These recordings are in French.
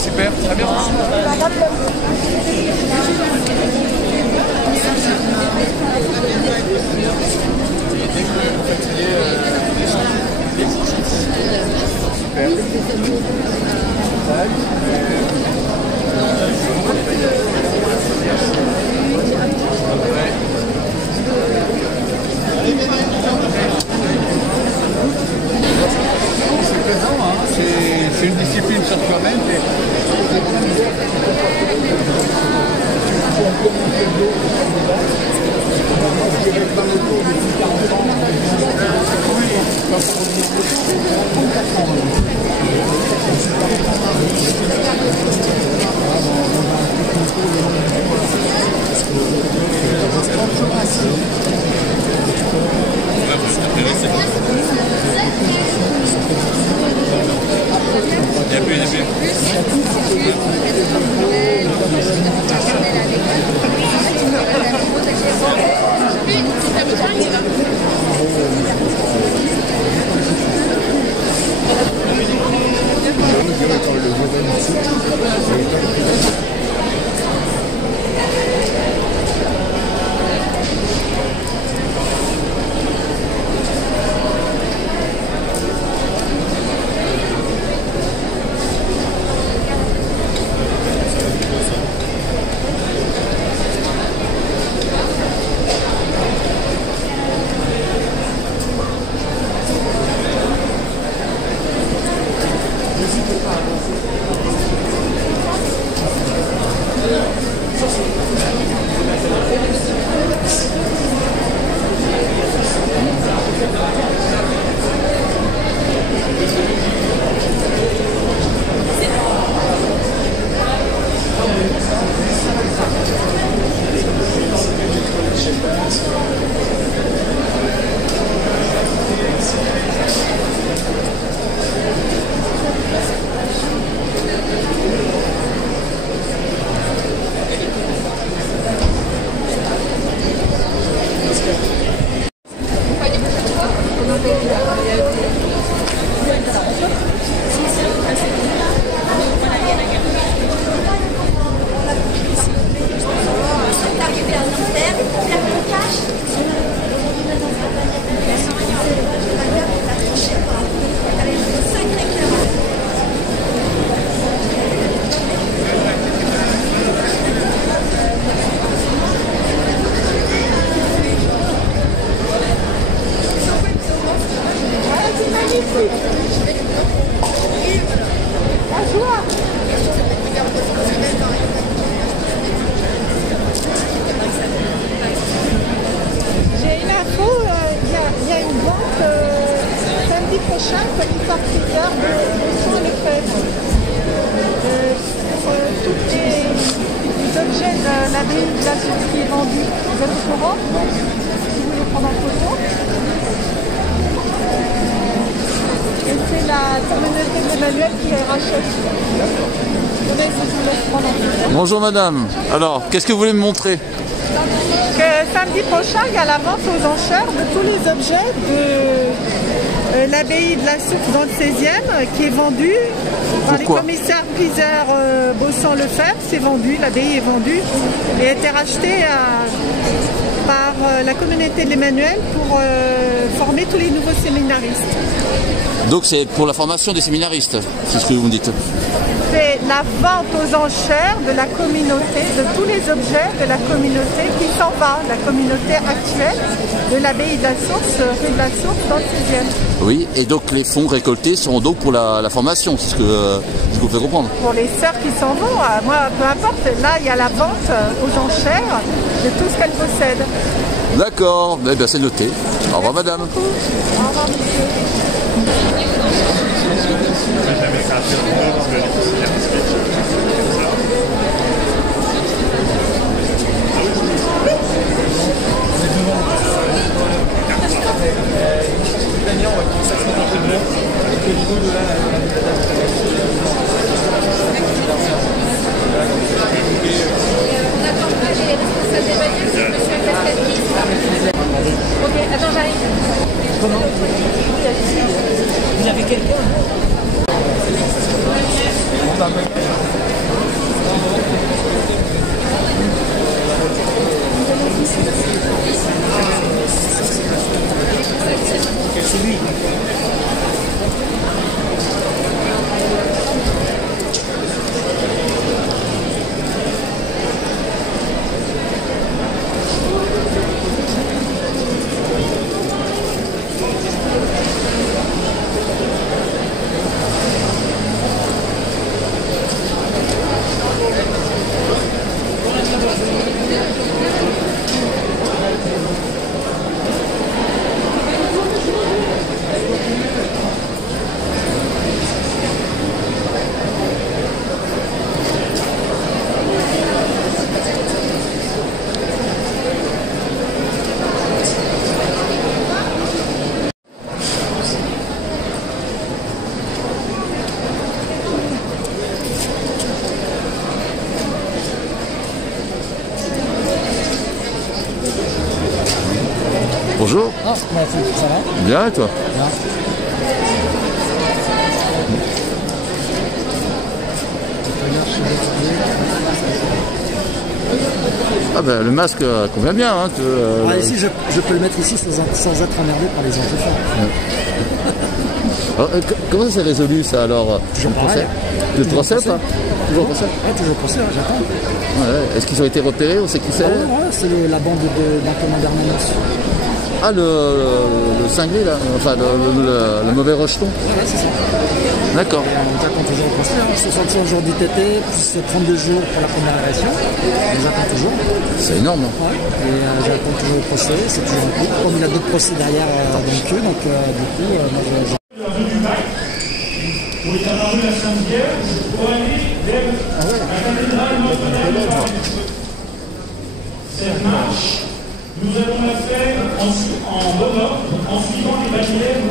Super, très bien. C'est plaisant, hein, c'est une discipline sur soi-même. La véhiculation qui est vendue, vous êtes au courant? Si vous voulez prendre en photo. Et c'est la communauté d'Emmanuel qui les rachète. Bonjour madame. Alors, qu'est-ce que vous voulez me montrer? Que samedi prochain, il y a la vente aux enchères de tous les objets de l'abbaye de la Source dans le 16e qui est vendu par les commissaires priseurs Bossan-Lefebvre. C'est vendu, l'abbaye est vendue et a été rachetée par la communauté de l'Emmanuel pour former tous les nouveaux séminaristes. Donc c'est pour la formation des séminaristes, c'est ce que vous me dites? C'est la vente aux enchères de la communauté, de tous les objets de la communauté qui s'en va, la communauté actuelle de l'abbaye de la Source, rue de la Source, dans le 16e. Oui, et donc les fonds récoltés seront donc pour la formation, c'est ce que je vous fais comprendre. Pour les sœurs qui s'en vont, moi, peu importe, là il y a la vente aux enchères de tout ce qu'elles possèdent. D'accord, eh bien c'est noté. Au revoir madame. Au revoir monsieur. Ok, attends, j'arrive. Comment? Vous avez quelqu'un? C'est lui. Bonjour. Ah, merci, ça va? Bien et toi? Bien. Ah ben le masque convient bien. Hein, Ici, je peux le mettre ici sans être emmerdé par les antifas. Alors, comment ça s'est résolu ça alors? Toujours pareil. Le procès ou pas? Toujours procès? Ouais, toujours procès, j'attends. Ouais. Est-ce qu'ils ont été repérés? On sait qui c'est? Ouais, c'est la bande d'Antonin Bernanos. Ah le cinglé là, enfin le mauvais rejeton. Ouais, c'est ça. D'accord. On attend toujours le procès. 65 jours d'ITT, plus 32 jours pour la première agression. On attend toujours. C'est énorme. Hein. Ouais. Et j'attends toujours le procès, c'est toujours en cours. Comme il a d'autres procès derrière dans le queue, donc du coup, moi je... La rue du Bac, où est apparue la Sainte-Vierge, pour aller vers la cathédrale Notre-Dame. Cette marche, nous allons la faire en bon ordre, en suivant les bannières,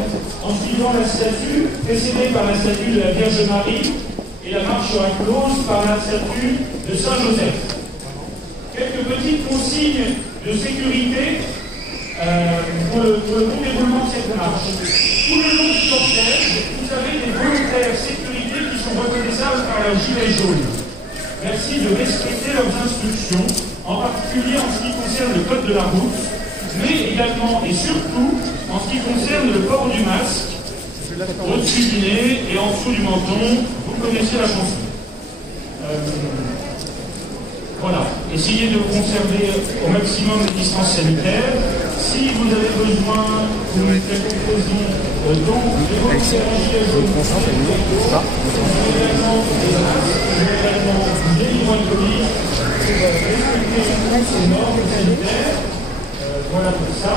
en suivant la statue, précédée par la statue de la Vierge Marie, et la marche sera close par la statue de Saint-Joseph. Quelques petites consignes de sécurité pour le bon déroulement de cette marche. Tout le long du cortège, vous avez des volontaires sécurité qui sont reconnaissables par leur gilet jaune. Merci de respecter leurs instructions, en particulier en ce qui concerne le code de la route, mais également et surtout en ce qui concerne le port du masque, au-dessus du nez et en dessous du menton. Vous connaissez la chanson. Voilà, essayez de conserver au maximum les distances sanitaires. Si vous avez besoin d'une composons dont les volontaires en gilet jaune, également des livres de police, respecter ces normes sanitaires. Voilà pour ça.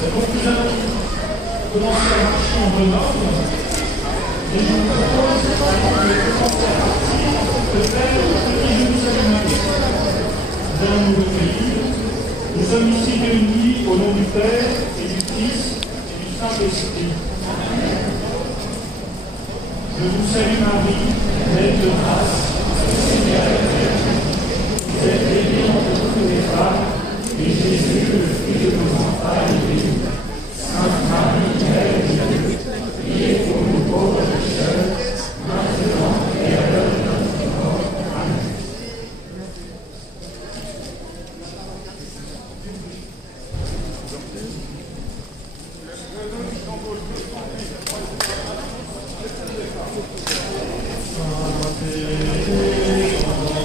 Donc nous allons commencer à marcher en bon ordre. Et je vous propose, avant de commencer à partir, de faire le petit Jérusalem Marie. Nous allons nous recueillir. Nous sommes ici réunis au nom du Père et du Fils et du Saint-Esprit. Je vous salue Marie, pleine de grâce. Le Seigneur est avec vous. Vous êtes bénie entre toutes les femmes, et Jésus, le fruit de vos entrailles, est béni. Sainte Marie, Mère de Dieu, priez pour nous pauvres pécheurs, maintenant et à l'heure de notre mort. Amen. Amen.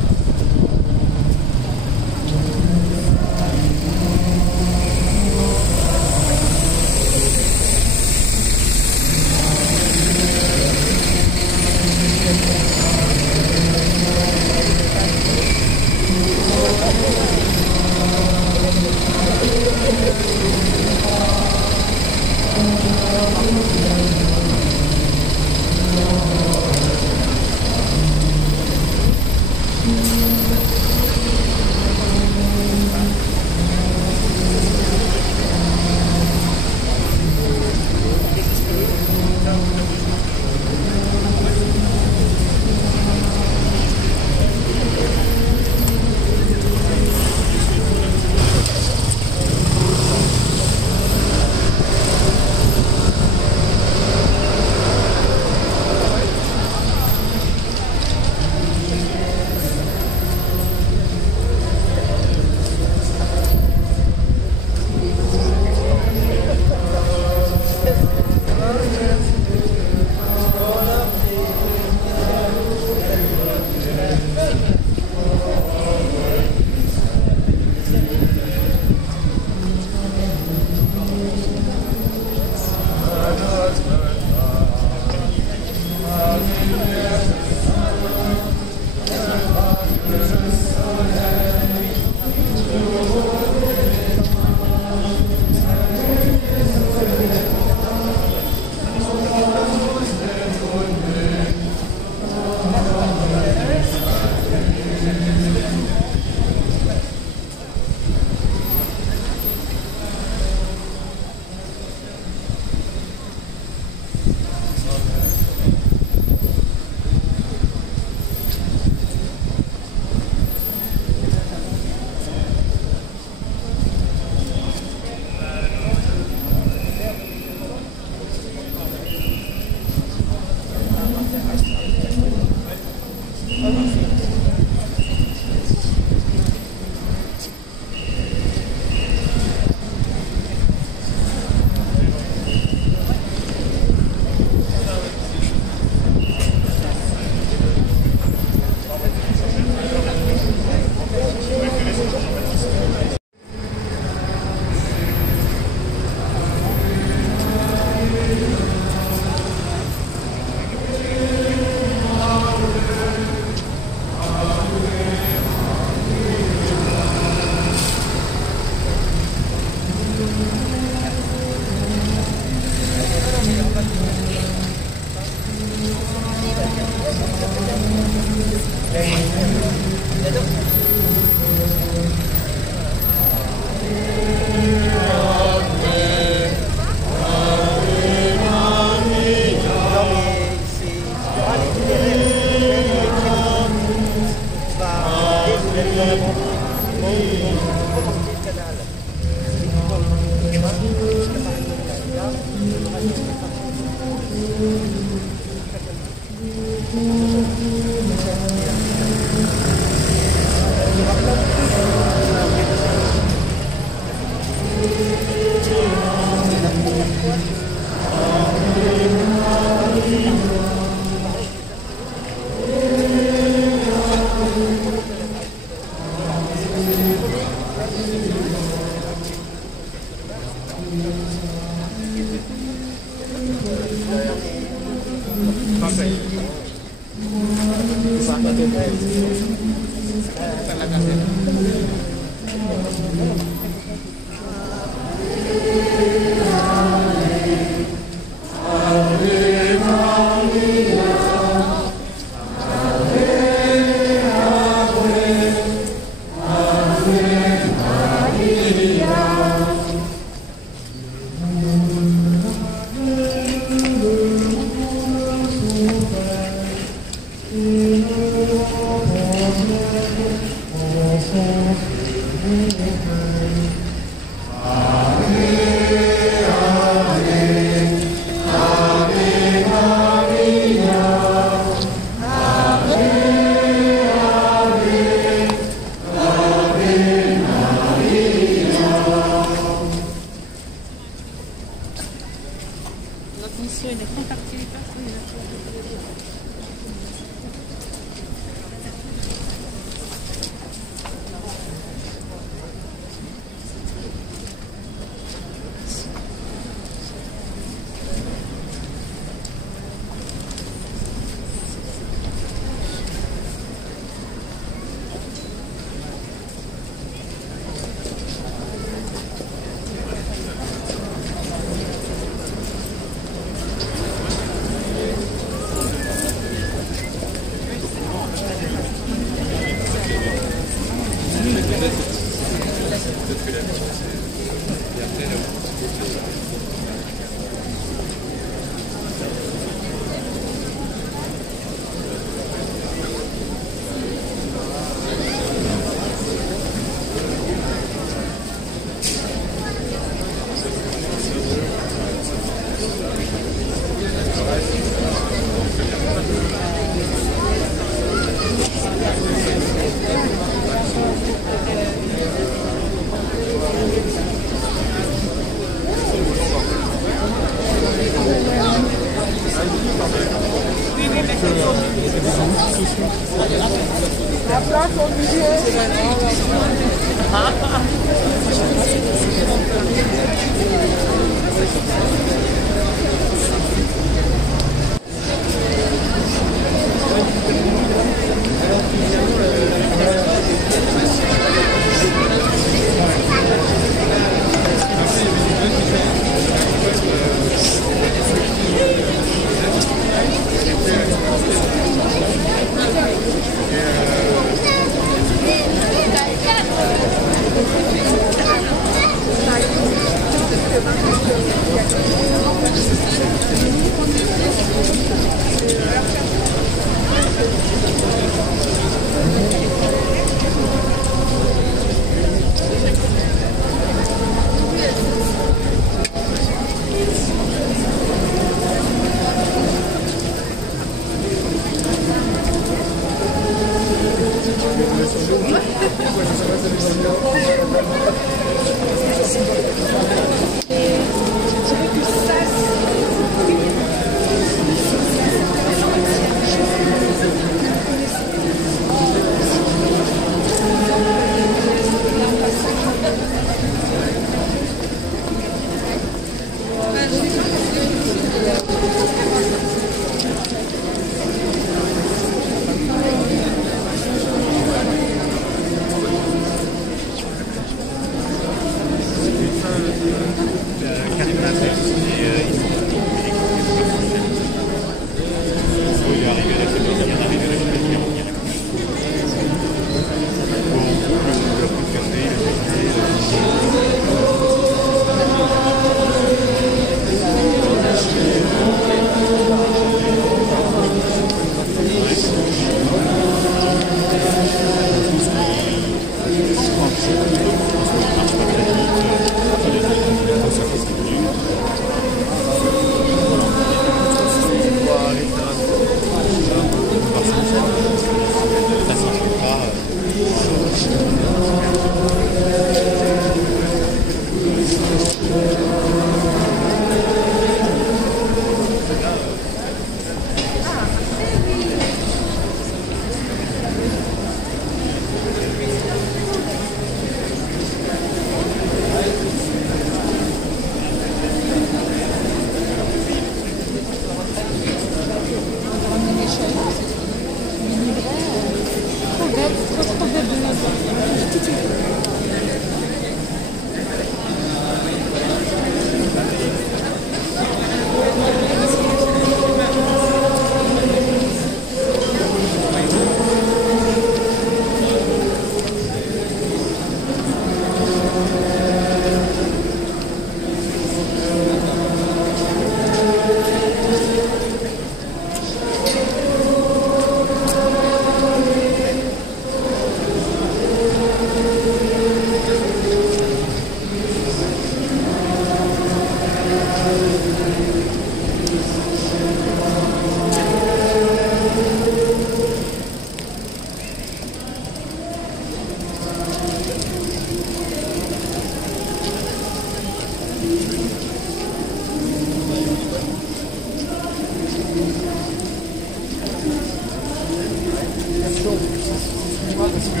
pas parce que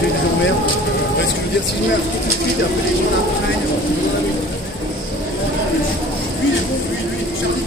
j'ai des emmerdes. Parce que je veux dire, si je mets un truc tout de suite, après les gens l'apprennent. Lui, il est bon, lui, Charlie.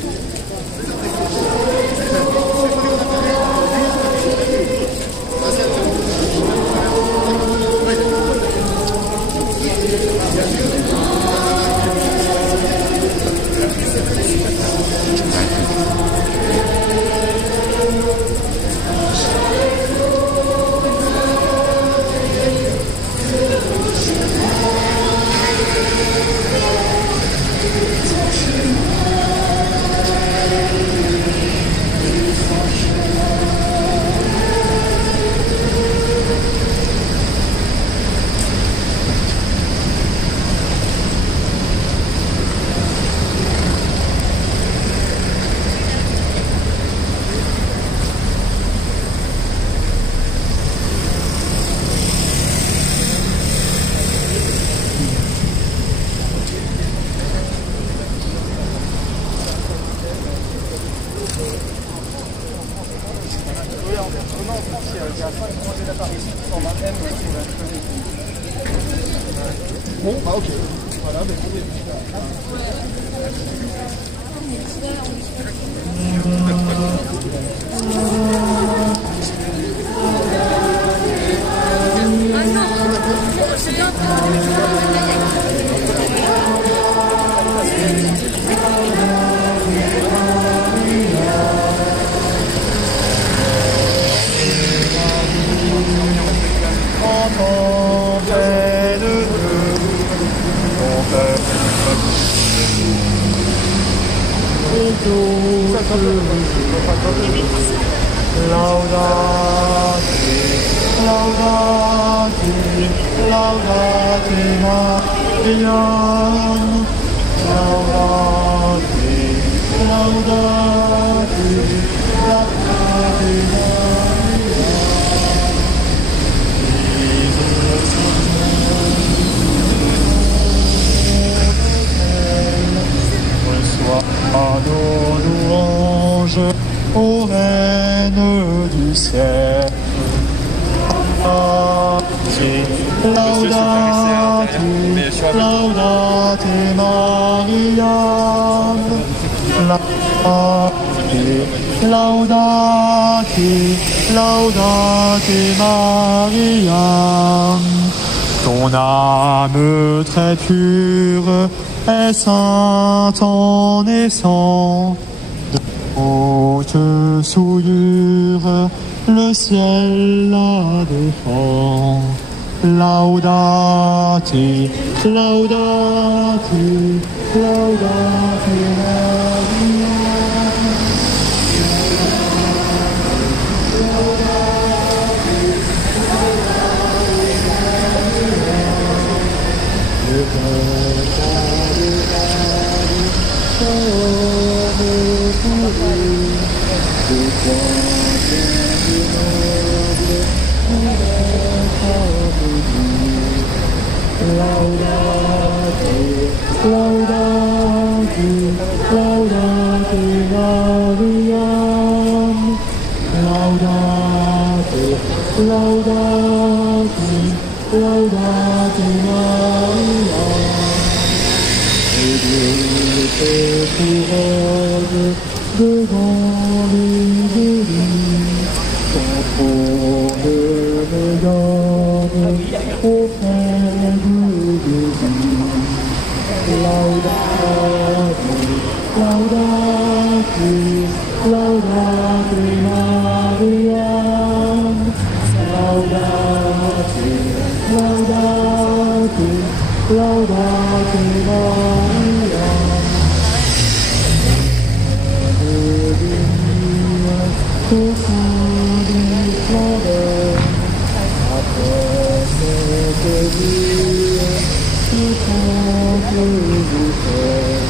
Bon, bah ok. Voilà, bah, ô Reine du ciel. Laudate Mariam, laudate Mariam. Ton âme très pure est sainte en naissant. Haute souillure, le ciel la défend. Laudate, laudate, laudate Maria. Laudate, laudate, laudate Mariam. Laudate, laudate, laudate Mariam. Et Dieu te couronne devant les élus. Ton trône me donne auprès de Jésus. Laudate, laudate, laudate Mariam. Laudate, laudate, laudate Mariam. Au sein du fleuve, après cette vie, ce temple vous fait.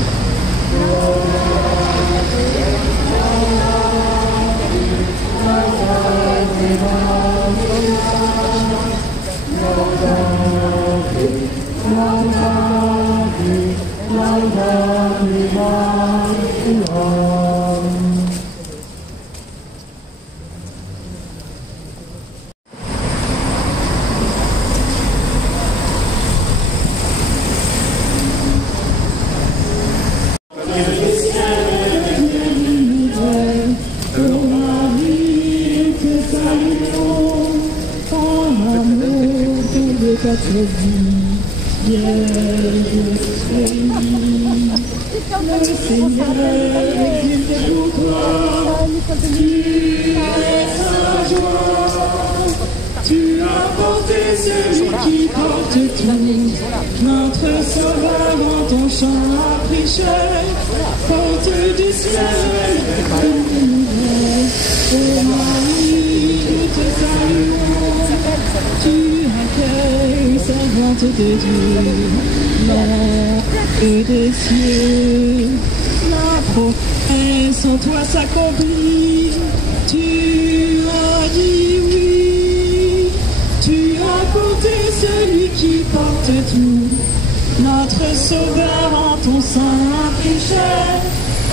notre vie, vierge soyez. Le Seigneur existe pour toi, tu es sa joie. Tu as porté celui qui porte tout, notre sauveur en ton chant a prêché, porte du ciel de l'univers. Ô Marie, nous te saluons, tu accueilles servante de Dieu, l'ange des cieux. La promesse en toi s'accomplit, tu as dit oui, tu as porté celui qui porte tout, notre sauveur en ton sang a péché,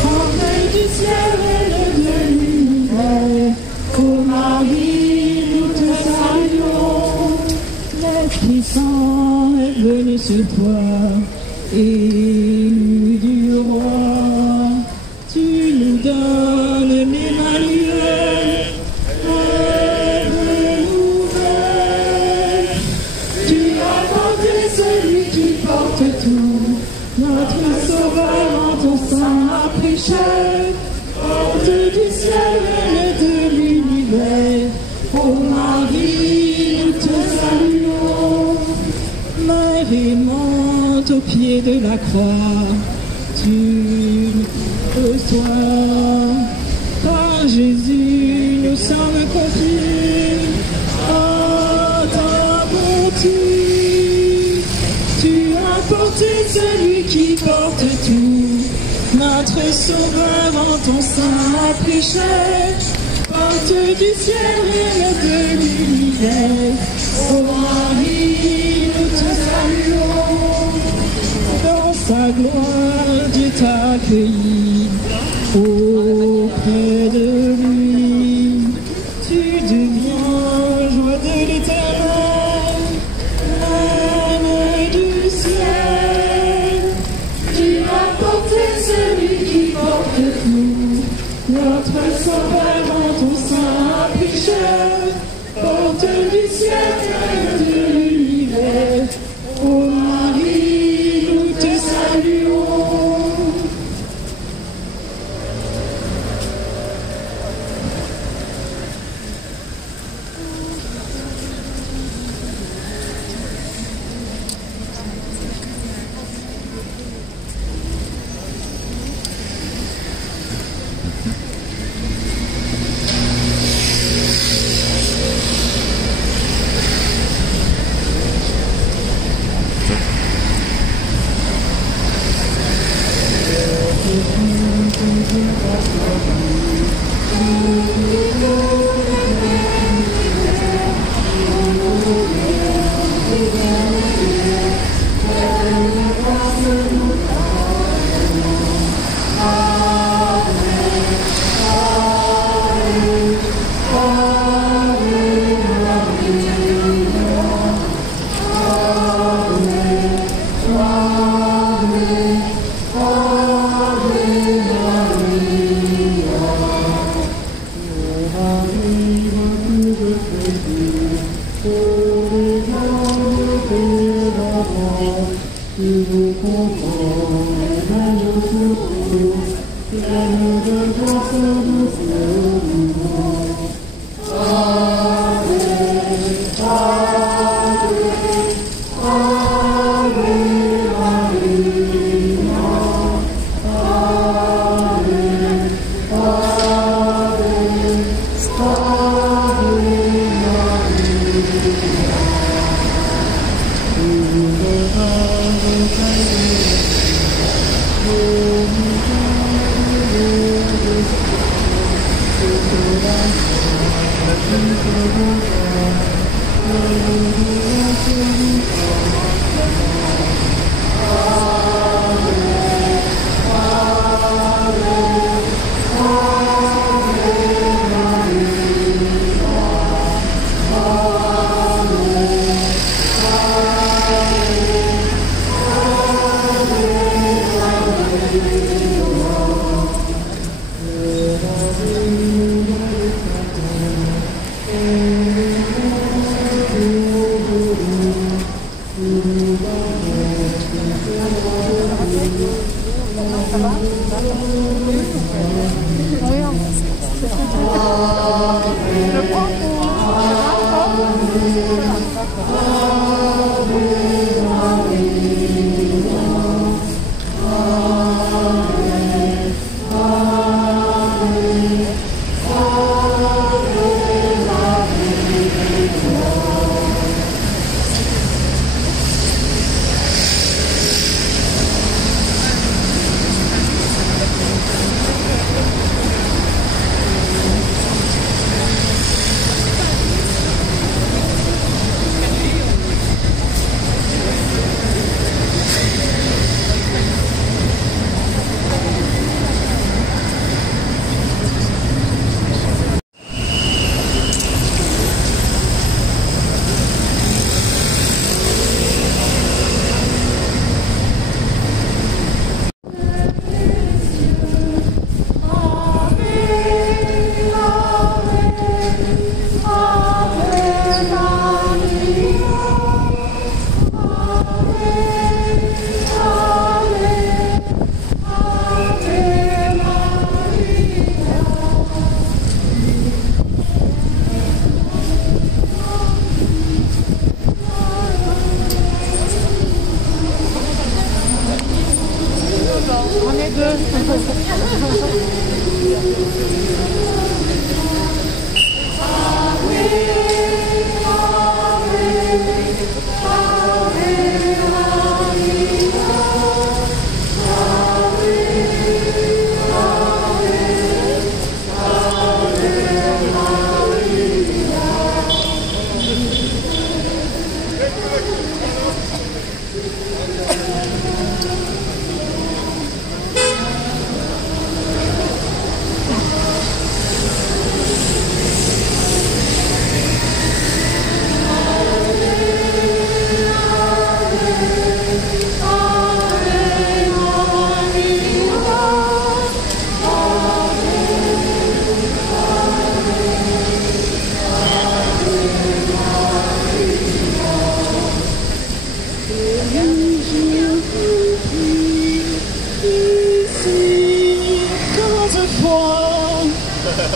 envoyé du ciel et de l'univers. Ô Marie, nous te saluons, l'Esprit Saint est venu sur toi, élu du roi, tu nous donnes l'Emmanuel, rêve nouvelle. Tu as porté celui qui porte tout, notre sauveur en ton sang a prêché, porte du ciel et de l'univers. Ô Marie, nous te saluons, mère aimante au pied de la croix, tu reçois. Par Jésus, nous sommes confiés à ta bonté. Tu as porté celui qui porte tout, notre sauveur en ton sein a prêché, porte du ciel et de l'univers. Ô Marie, nous te saluons, dans sa gloire Dieu t'a accueilli, auprès de lui, tu deviens joie de l'éternel, reine du ciel. Tu as porté celui qui porte tout, notre sauveur en ton sein a péché, porte du ciel et de l'univers. Ô Marie, nous te saluons.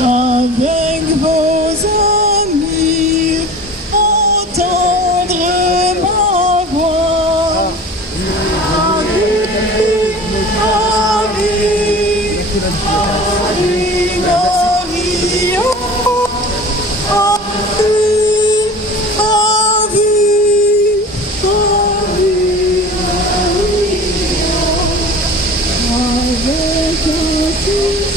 Avec vos amis, entendre ma voix. Ave, Ave, Ave Maria. Ave, Ave, Ave Maria. Avec insistance.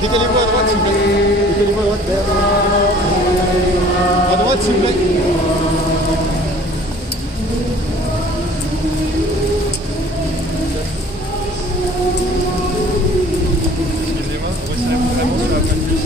Décalez-vous à droite, s'il vous plaît. Décalez-vous à droite. À droite, s'il vous plaît. Excusez-moi, resserrez-vous vraiment sur la bonne bus.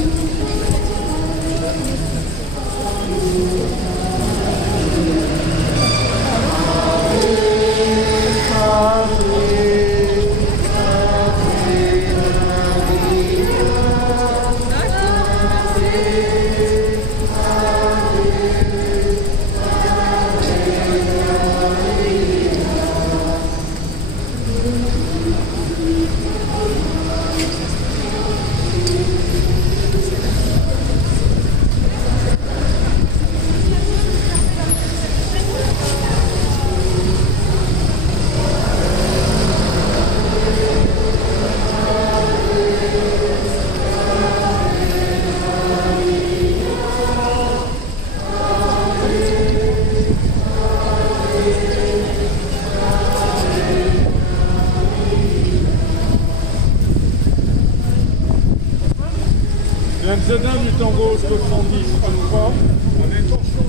70 alpha, en intention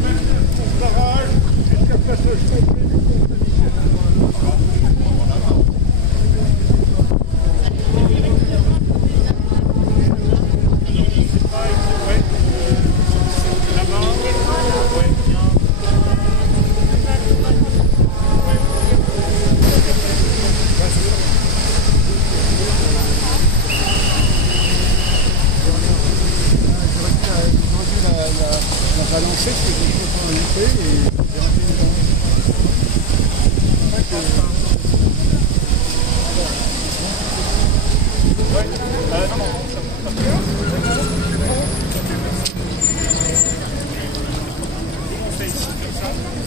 de barrage jusqu'à passage complet du pont de Michel. La balancée, c'est que je prends un effet et j'ai raté une dent.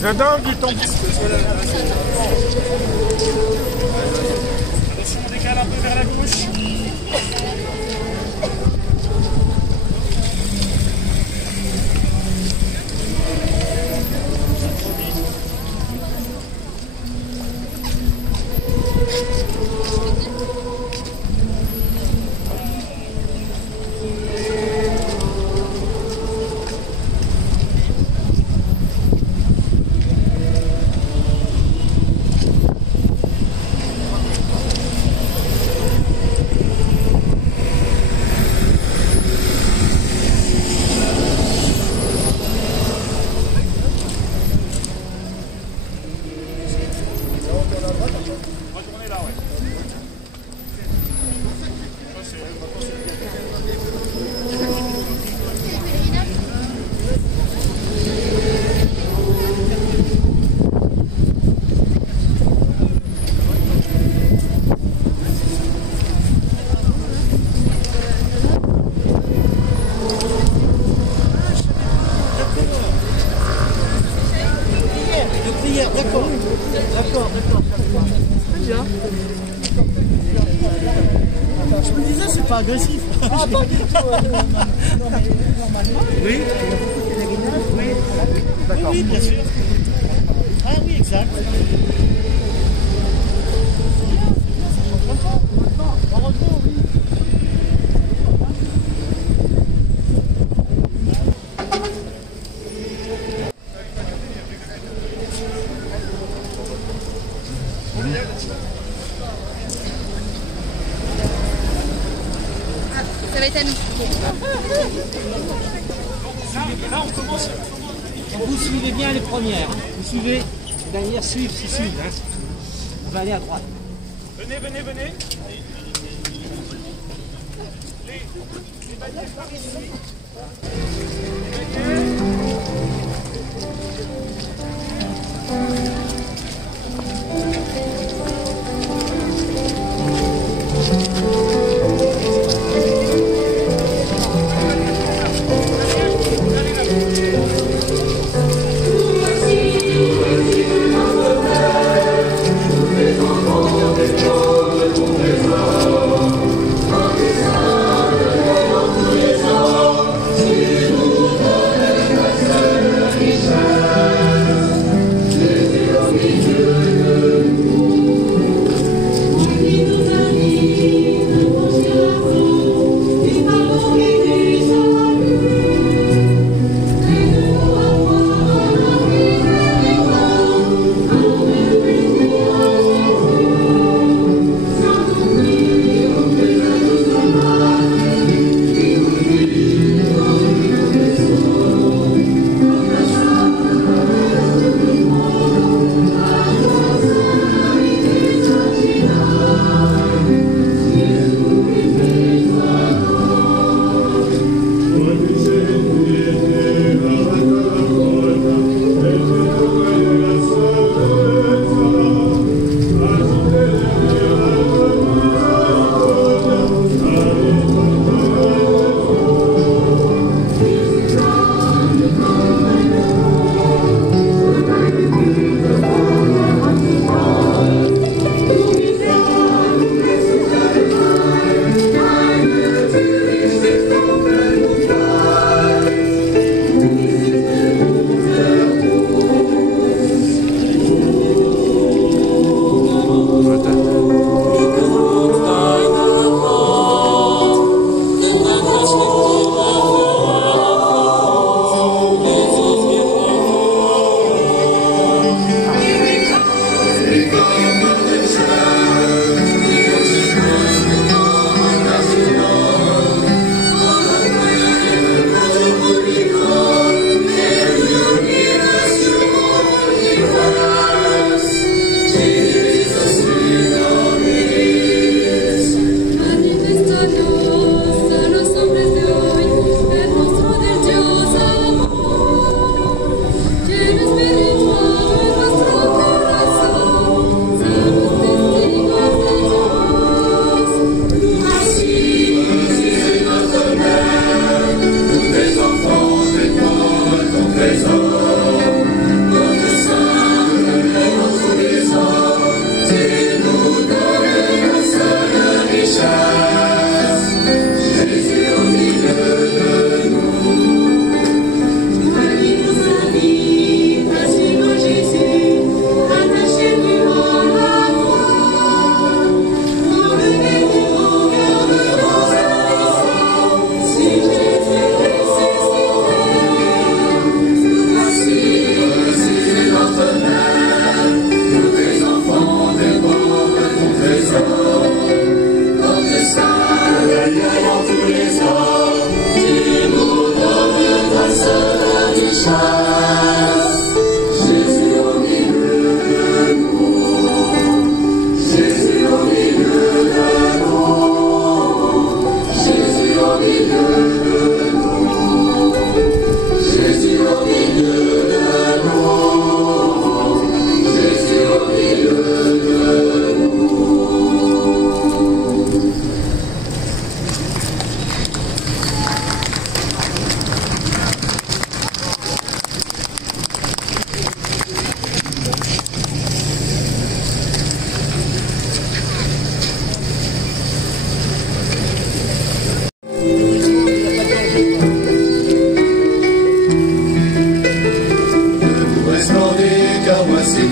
J'adore du temps. Attention, on décale un peu vers la gauche. Retournez là, ouais. De prière, d'accord. D'accord. Très bien. Je me disais, c'est pas agressif. Ah, pas du tout. Normalement. Oui. D'accord. Oui, bien sûr. Ah oui, exact. Heureusement, oui. Ça va être à nous. Là, on commence. Vous suivez bien les premières. Hein. Vous suivez. Les dernières suivent, s'y suivent. Hein. On va aller à droite. Venez. Les bannières par ici. Nous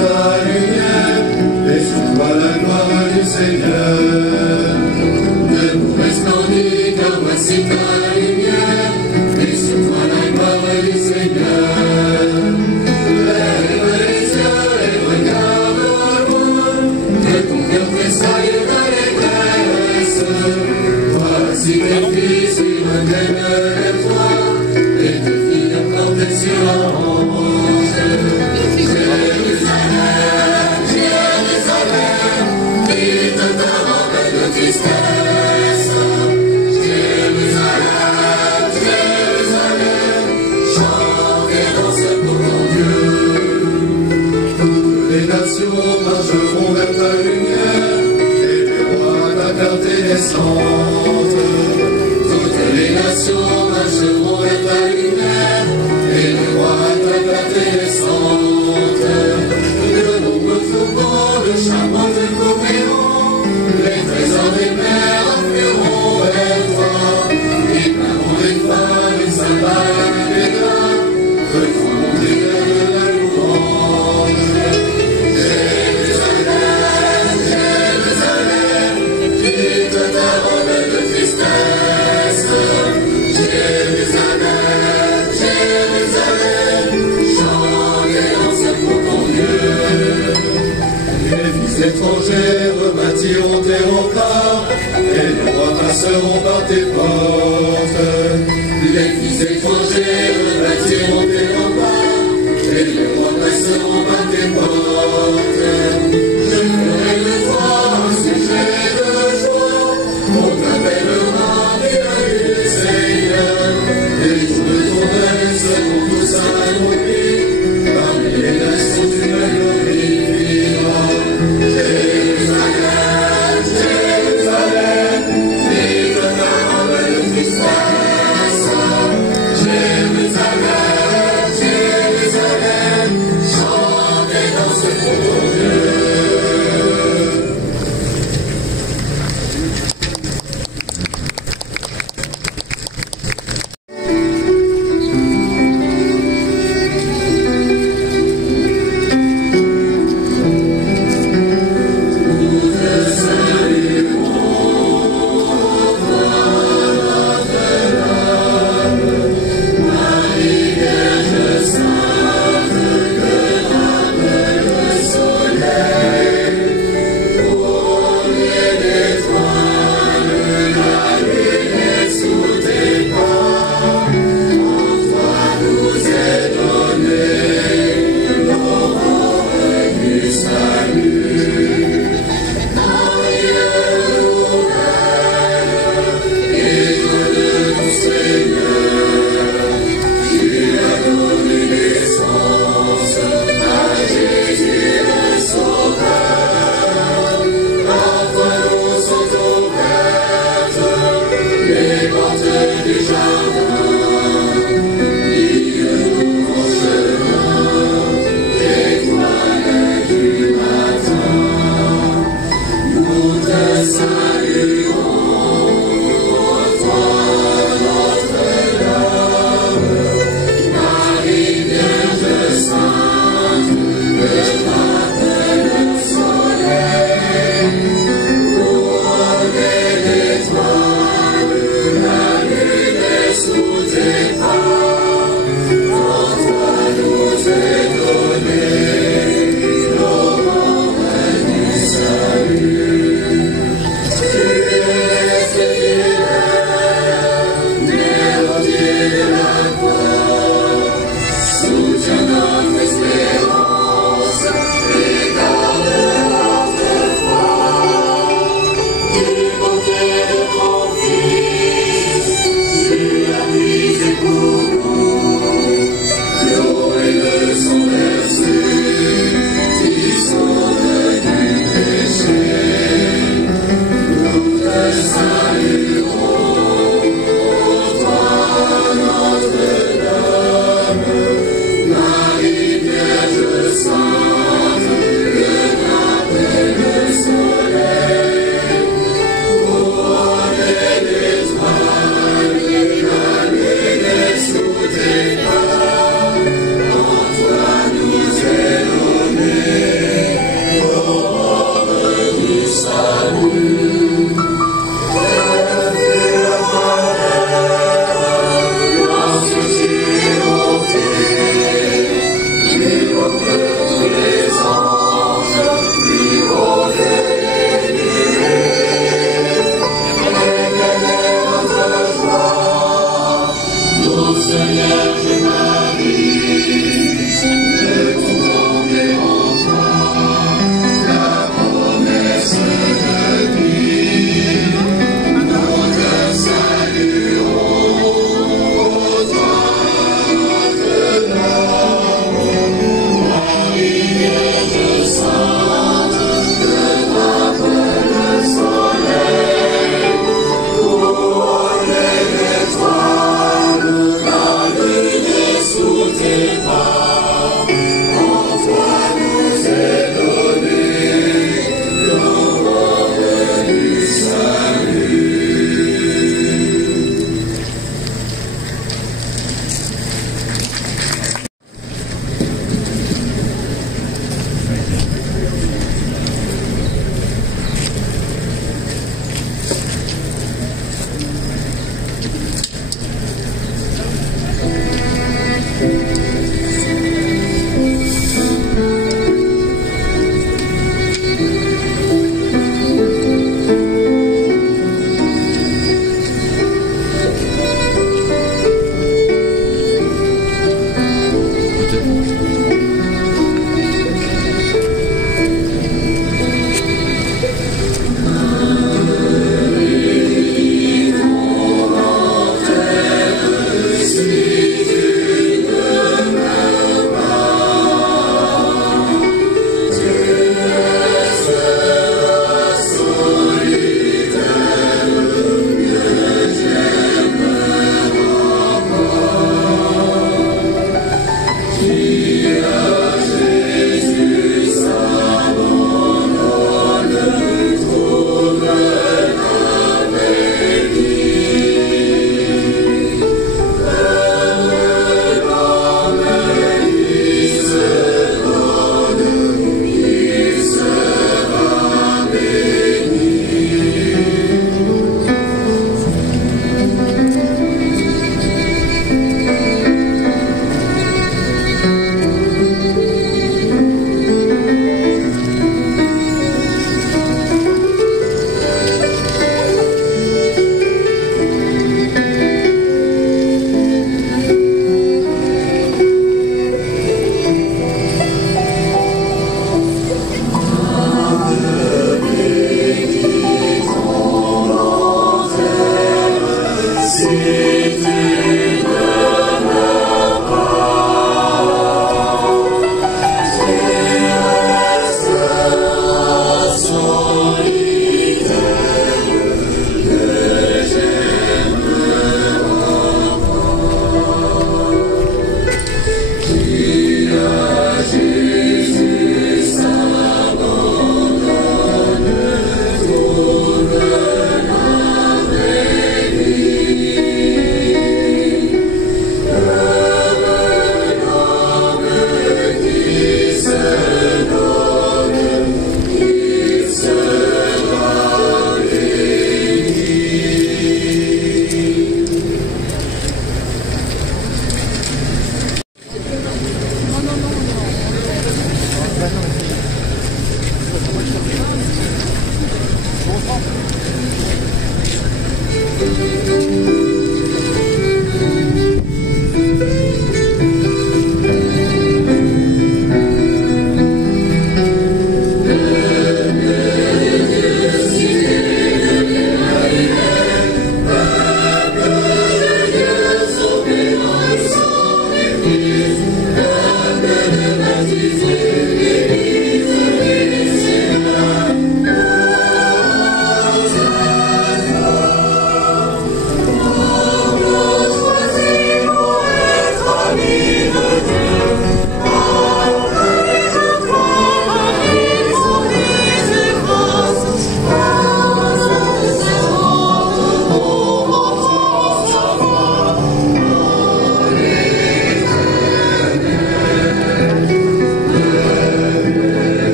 ta lumière, et sur toi la gloire du Seigneur. Debout resplendis, car voici ta lumière, et sur toi la gloire du Seigneur. Lève les yeux et regarde au loin, que ton cœur tressaille d'allégresse. Voici tes fils qui reviennent vers toi, et tes filles portées sur la hanche. Tristesse. Jérusalem, Jérusalem, chante et danse pour ton Dieu. Toutes les nations marcheront vers ta lumière, et les rois ta clarté naissante. Toutes les nations marcheront vers ta lumière, et les rois ta clarté naissante. De nombreux fourgons de charmants te couvriront, les trésors des mers afflueront vers toi. Ils plaindront les femmes, les cymbales et les béguins, te feront monter de la louange. Jérusalem, Jérusalem, quitte ta robe de tristesse. Jérusalem, Jérusalem, chante et danse pour ton Dieu. Les fils étrangers rebâtiront tes remparts, et les rois passeront par tes portes. Les fils étrangers rebâtiront tes remparts, et les rois passeront par tes portes. Je ferai de toi un sujet de joie, on t'appellera Dieu du Seigneur. Les jours de ton règne seront tous accomplis, parmi les nations tu me glorifieras. Jérusalem, Jérusalem, quitte ta robe de tristesse. Jérusalem, Jérusalem, chante et danse pour ton Dieu. Amen.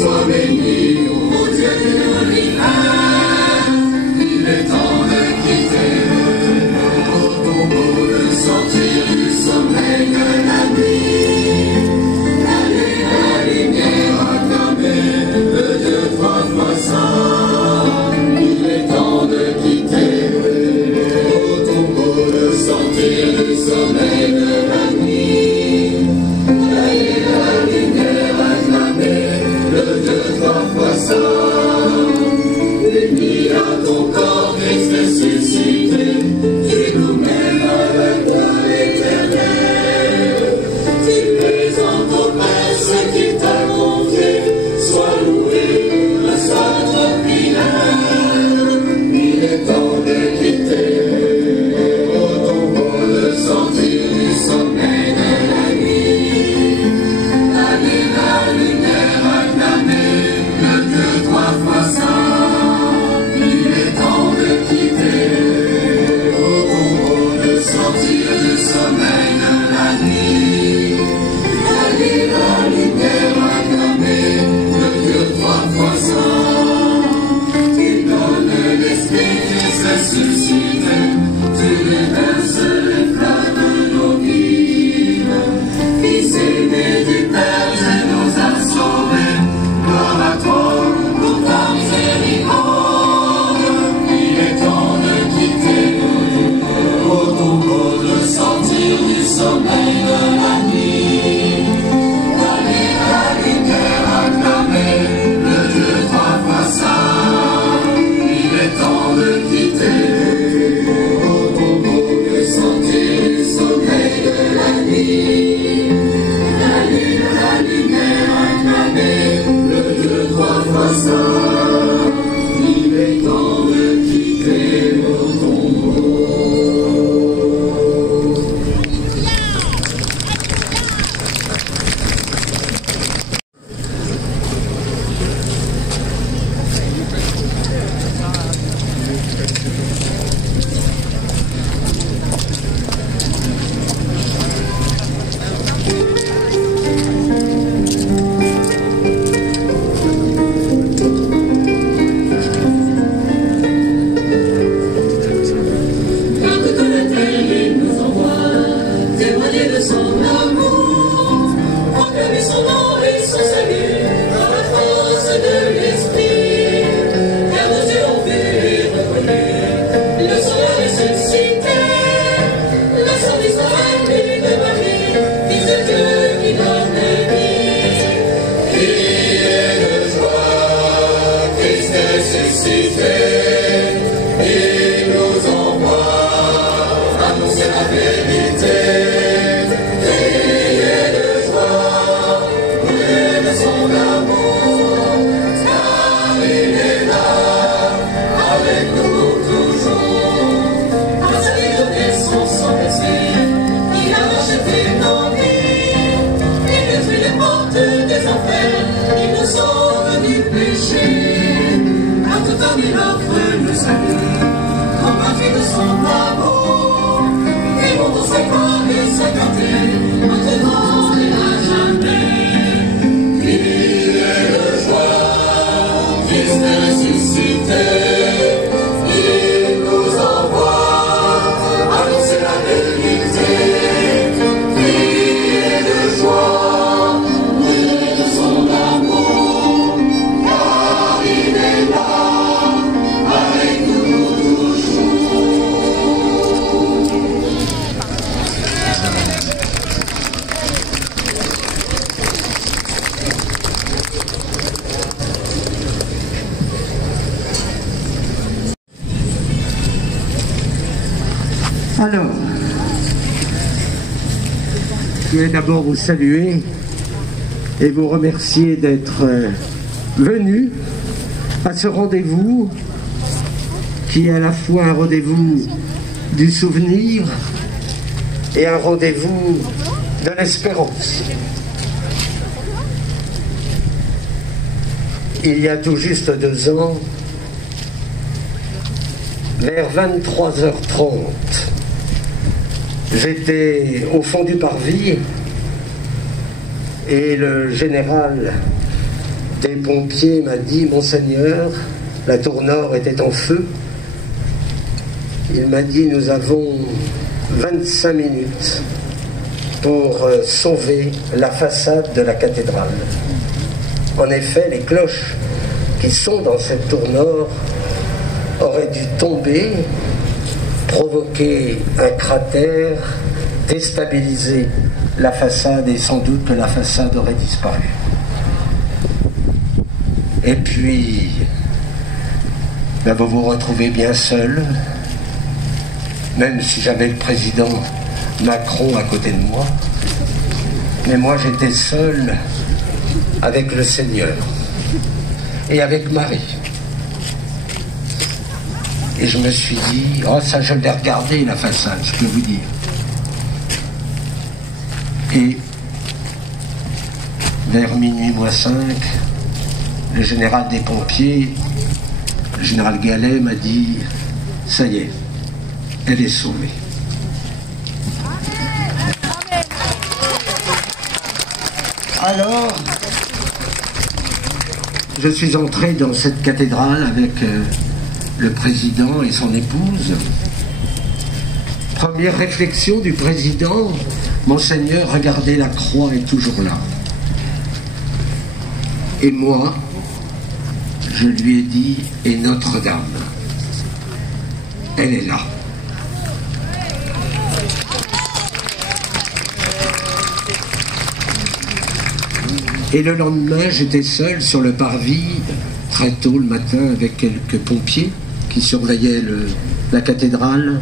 Sois béni, ô Dieu de ressuscité, il nous envoie annoncer la vérité, crier de joie, brûler de son amour, car il est là, avec nous toujours, à celui donné son sang blessé, il a racheté nos vies, il détruit les portes des enfers, il nous sauve du péché. À tout homme il offre le salut, convaincu de son amour, et mon dans sa gloire et sa clarté, maintenant et à jamais. Criez de joie, Christ est ressuscité, il nous envoie annoncer la vérité. Criez de joie, brûlez de son amour, car il est là, avec nous toujours. Alors, je vais d'abord vous saluer et vous remercier d'être venus à ce rendez-vous qui est à la fois un rendez-vous du souvenir et un rendez-vous de l'espérance. Il y a tout juste 2 ans, vers 23h30, j'étais au fond du parvis et le général des pompiers m'a dit « Monseigneur, la tour nord était en feu ». Il m'a dit « Nous avons 25 minutes pour sauver la façade de la cathédrale ». En effet, les cloches qui sont dans cette tour nord auraient dû tomber, provoquer un cratère, déstabiliser la façade et sans doute que la façade aurait disparu. Et puis, vous vous retrouvez bien seul, même si j'avais le président Macron à côté de moi, mais moi j'étais seul avec le Seigneur et avec Marie. Et je me suis dit, oh ça je l'ai regardé la façade, je peux vous dire. Et vers minuit moins 5, le général des pompiers, le général Gallet m'a dit, ça y est, elle est sauvée. Alors, je suis entré dans cette cathédrale avec le président et son épouse. Première réflexion du président, Monseigneur, regardez, la croix est toujours là. Et moi, je lui ai dit, et Notre-Dame, elle est là. Et le lendemain, j'étais seul sur le parvis, très tôt le matin, avec quelques pompiers qui surveillaient la cathédrale.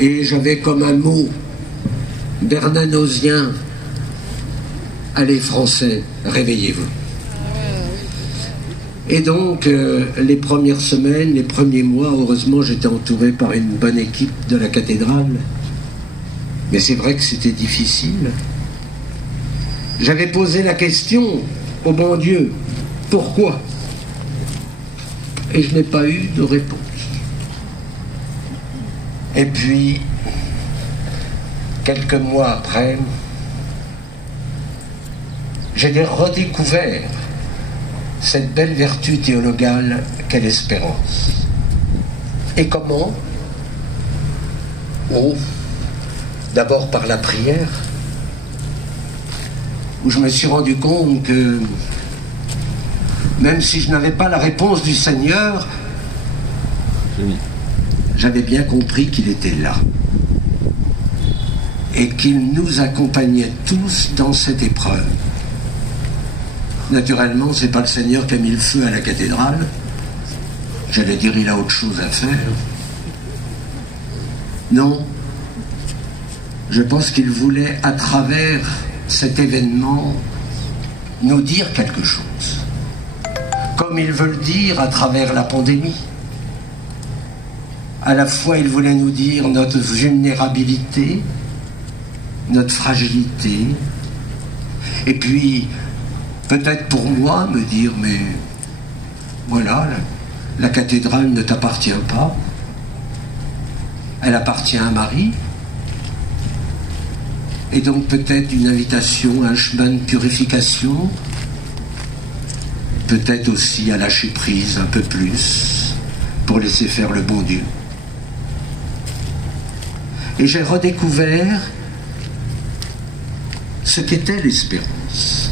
Et j'avais comme un mot bernanosien, allez Français, réveillez-vous. Et donc, les premières semaines, les premiers mois, heureusement, j'étais entouré par une bonne équipe de la cathédrale. Mais c'est vrai que c'était difficile. J'avais posé la question au bon Dieu, pourquoi? Et je n'ai pas eu de réponse. Et puis, quelques mois après, j'ai redécouvert cette belle vertu théologale qu'est l'espérance. Et comment? Oh, d'abord par la prière, où je me suis rendu compte que même si je n'avais pas la réponse du Seigneur, j'avais bien compris qu'il était là et qu'il nous accompagnait tous dans cette épreuve. Naturellement, c'est pas le Seigneur qui a mis le feu à la cathédrale. J'allais dire, il a autre chose à faire. Non. Je pense qu'il voulait, à travers cet événement, nous dire quelque chose. Comme il veut le dire à travers la pandémie. À la fois, il voulait nous dire notre vulnérabilité, notre fragilité, et puis, peut-être pour moi, me dire, mais voilà, la cathédrale ne t'appartient pas, elle appartient à Marie, et donc peut-être une invitation à un chemin de purification, peut-être aussi à lâcher prise un peu plus, pour laisser faire le bon Dieu. Et j'ai redécouvert ce qu'était l'espérance.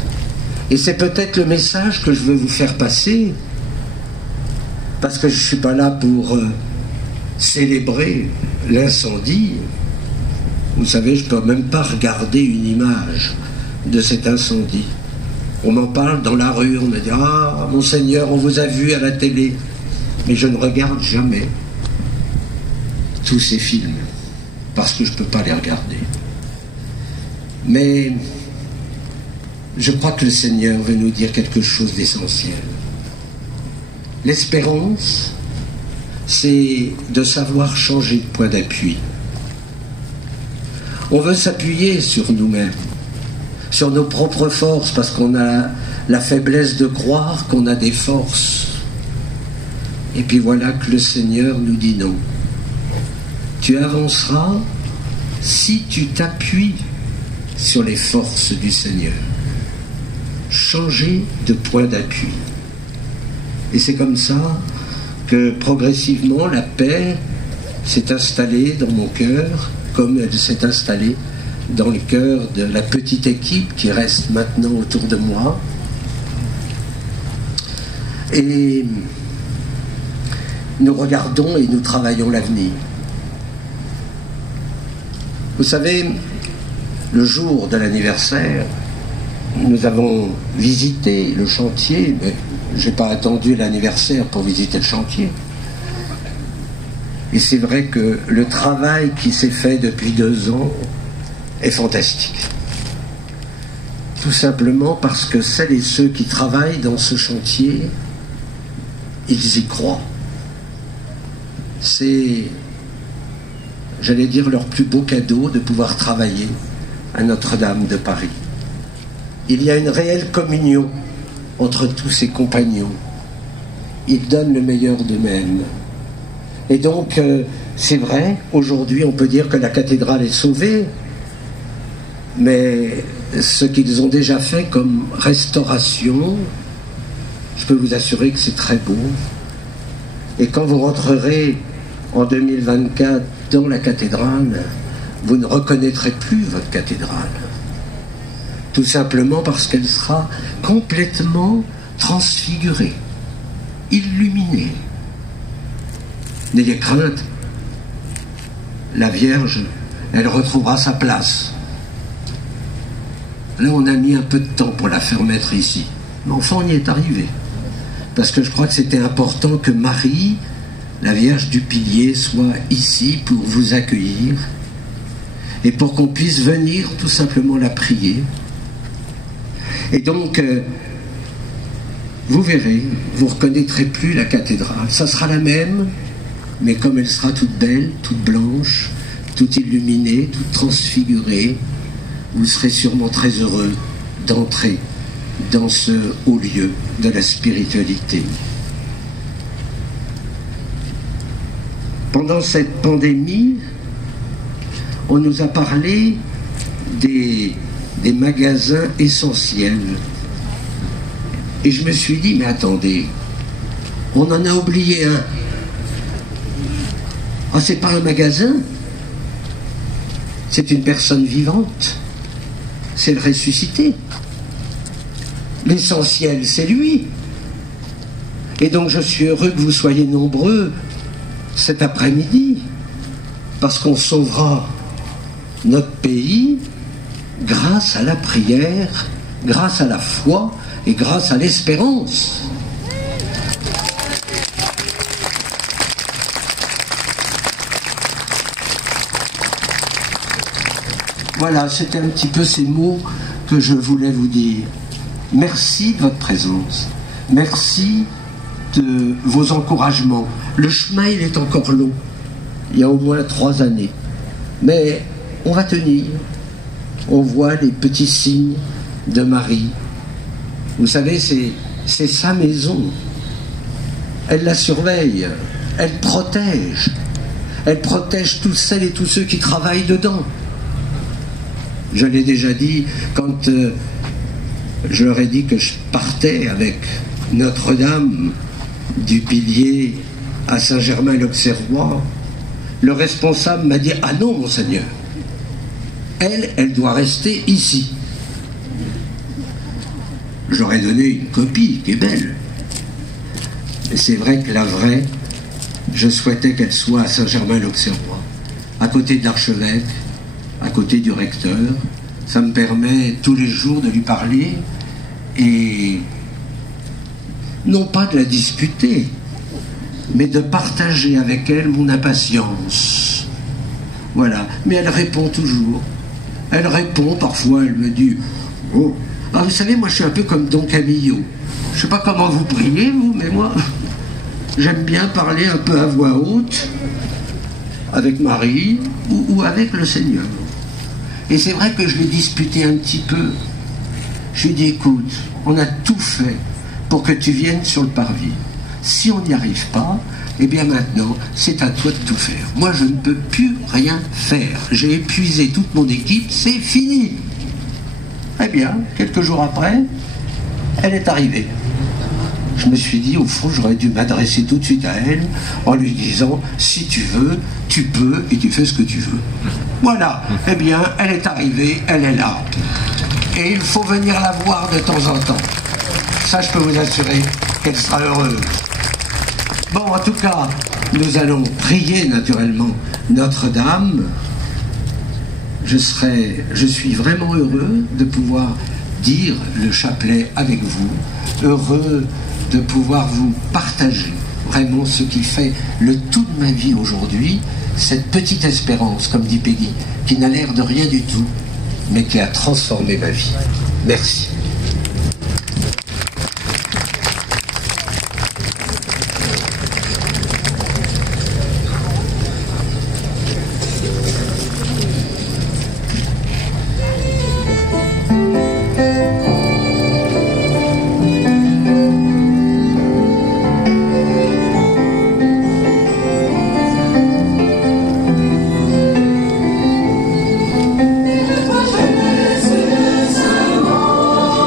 Et c'est peut-être le message que je veux vous faire passer, parce que je ne suis pas là pour célébrer l'incendie. Vous savez, je ne peux même pas regarder une image de cet incendie. On m'en parle dans la rue, on me dit « Ah, Monseigneur, on vous a vu à la télé ». Mais je ne regarde jamais tous ces films, parce que je ne peux pas les regarder. Mais je crois que le Seigneur veut nous dire quelque chose d'essentiel. L'espérance, c'est de savoir changer de point d'appui. On veut s'appuyer sur nous-mêmes, sur nos propres forces, parce qu'on a la faiblesse de croire qu'on a des forces. Et puis voilà que le Seigneur nous dit non. Tu avanceras si tu t'appuies sur les forces du Seigneur. Changer de point d'appui. Et c'est comme ça que progressivement la paix s'est installée dans mon cœur, comme elle s'est installée dans le cœur de la petite équipe qui reste maintenant autour de moi. Et nous regardons et nous travaillons l'avenir. Vous savez, le jour de l'anniversaire, nous avons visité le chantier, mais je n'ai pas attendu l'anniversaire pour visiter le chantier. Et c'est vrai que le travail qui s'est fait depuis 2 ans est fantastique. Tout simplement parce que celles et ceux qui travaillent dans ce chantier, ils y croient. C'est, j'allais dire, leur plus beau cadeau de pouvoir travailler à Notre-Dame de Paris. Il y a une réelle communion entre tous ces compagnons. Ils donnent le meilleur d'eux-mêmes. Et donc, c'est vrai, aujourd'hui, on peut dire que la cathédrale est sauvée, mais ce qu'ils ont déjà fait comme restauration, je peux vous assurer que c'est très beau. Et quand vous rentrerez en 2024 dans la cathédrale, vous ne reconnaîtrez plus votre cathédrale. Tout simplement parce qu'elle sera complètement transfigurée, illuminée. N'ayez crainte, la Vierge, elle retrouvera sa place. Là, on a mis un peu de temps pour la faire mettre ici. Mais enfin, on y est arrivé. Parce que je crois que c'était important que Marie, la Vierge du Pilier, soit ici pour vous accueillir et pour qu'on puisse venir tout simplement la prier. Et donc, vous verrez, vous ne reconnaîtrez plus la cathédrale. Ça sera la même, mais comme elle sera toute belle, toute blanche, toute illuminée, toute transfigurée, vous serez sûrement très heureux d'entrer dans ce haut lieu de la spiritualité. Pendant cette pandémie, on nous a parlé des magasins essentiels. Et je me suis dit, mais attendez, on en a oublié un. Ah, c'est pas un magasin, c'est une personne vivante, c'est le ressuscité. L'essentiel, c'est lui. Et donc je suis heureux que vous soyez nombreux cet après-midi, parce qu'on sauvera notre pays grâce à la prière, grâce à la foi, et grâce à l'espérance. Voilà, c'était un petit peu ces mots que je voulais vous dire. Merci de votre présence. Merci de vos encouragements. Le chemin, il est encore long. Il y a au moins 3 années. Mais on va tenir. On voit les petits signes de Marie. Vous savez, c'est sa maison. Elle la surveille. Elle protège. Elle protège toutes celles et tous ceux qui travaillent dedans. Je l'ai déjà dit quand je leur ai dit que je partais avec Notre-Dame du Pilier à Saint-Germain-l'Auxerrois. Le responsable m'a dit « Ah non, monseigneur, elle doit rester ici. » J'aurais donné une copie qui est belle. Mais c'est vrai que la vraie, je souhaitais qu'elle soit à Saint-Germain-l'Auxerrois, à côté de l'archevêque, à côté du recteur. Ça me permet tous les jours de lui parler et non pas de la disputer, mais de partager avec elle mon impatience. Voilà. Mais elle répond toujours. Elle répond, parfois elle me dit « Oh, ah, vous savez, moi je suis un peu comme Don Camillo. Je ne sais pas comment vous priez, vous, mais moi, j'aime bien parler un peu à voix haute avec Marie ou avec le Seigneur. » Et c'est vrai que je l'ai disputé un petit peu. Je lui ai dit, écoute, on a tout fait pour que tu viennes sur le parvis. Si on n'y arrive pas, eh bien maintenant, c'est à toi de tout faire. Moi, je ne peux plus rien faire. J'ai épuisé toute mon équipe, c'est fini. Eh bien, quelques jours après, elle est arrivée. Je me suis dit, au fond, j'aurais dû m'adresser tout de suite à elle en lui disant, si tu veux, tu peux et tu fais ce que tu veux. Voilà. Eh bien, elle est arrivée, elle est là. Et il faut venir la voir de temps en temps. Ça, je peux vous assurer qu'elle sera heureuse. Bon, en tout cas, nous allons prier naturellement Notre-Dame. Je suis vraiment heureux de pouvoir dire le chapelet avec vous, heureux de pouvoir vous partager vraiment ce qui fait le tout de ma vie aujourd'hui, cette petite espérance, comme dit Peggy, qui n'a l'air de rien du tout, mais qui a transformé ma vie. Merci. Jeunesse de Saint-Laurent,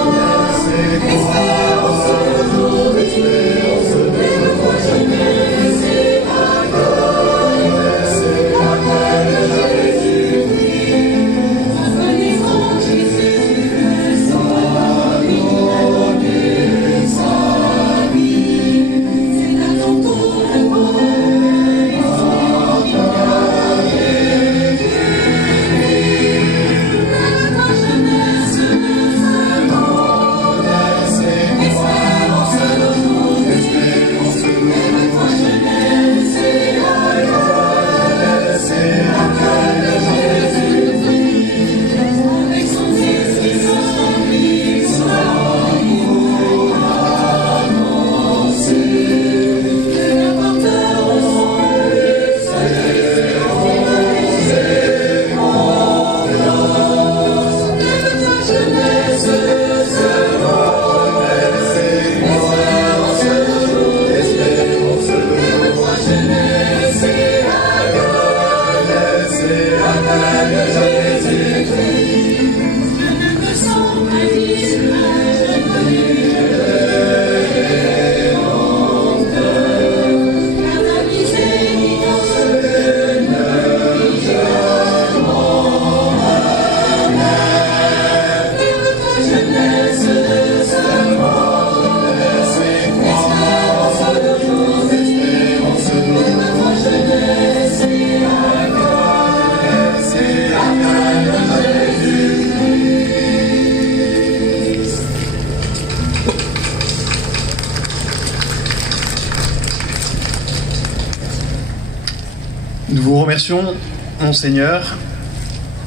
Nous vous remercions, Monseigneur,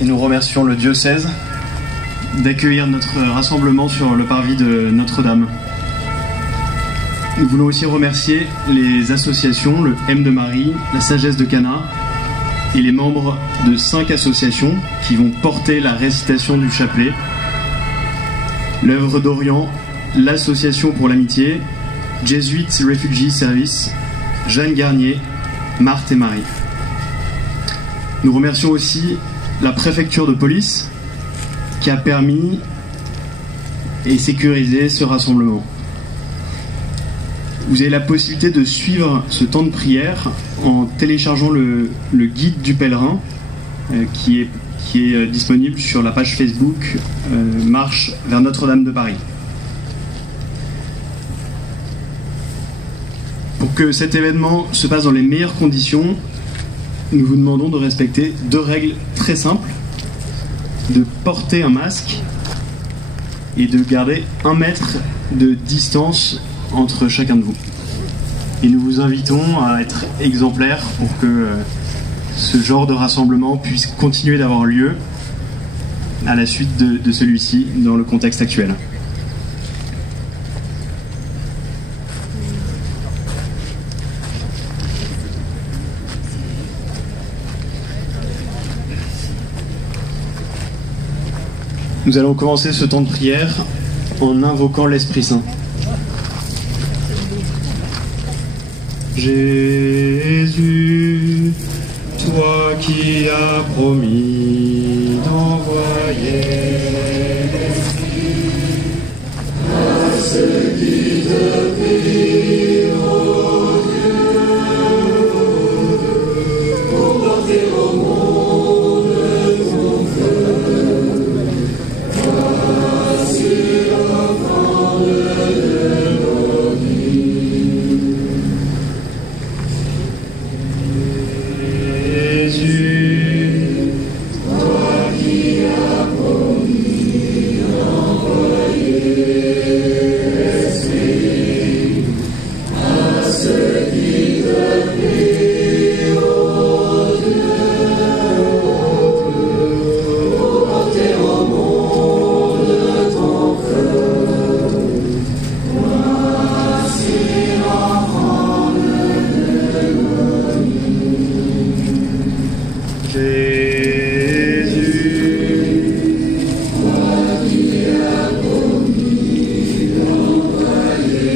et nous remercions le diocèse d'accueillir notre rassemblement sur le parvis de Notre-Dame. Nous voulons aussi remercier les associations, le M de Marie, la Sagesse de Cana et les membres de 5 associations qui vont porter la récitation du chapelet, l'œuvre d'Orient, l'Association pour l'Amitié, Jesuit Refugee Service, Jeanne Garnier, Marthe et Marie. Nous remercions aussi la préfecture de police qui a permis et sécurisé ce rassemblement. Vous avez la possibilité de suivre ce temps de prière en téléchargeant le guide du pèlerin qui est disponible sur la page Facebook Marche vers Notre-Dame de Paris. Pour que cet événement se passe dans les meilleures conditions, nous vous demandons de respecter 2 règles très simples: de porter un masque et de garder 1 mètre de distance entre chacun de vous. Et nous vous invitons à être exemplaires pour que ce genre de rassemblement puisse continuer d'avoir lieu à la suite de celui-ci dans le contexte actuel. Nous allons commencer ce temps de prière en invoquant l'Esprit Saint. Jésus, toi qui as promis d'envoyer l'Esprit à ceux qui te prient, ô Dieu, pour porter au monde ton feu. Voici l'offrande de nos vies. Jésus, toi qui as promis d'envoyer l'Esprit à ceux qui te prient, ô Dieu, pour porter au monde ton feu. Voici l'enfant de nos vies. Jésus, toi qui as promis d'envoyer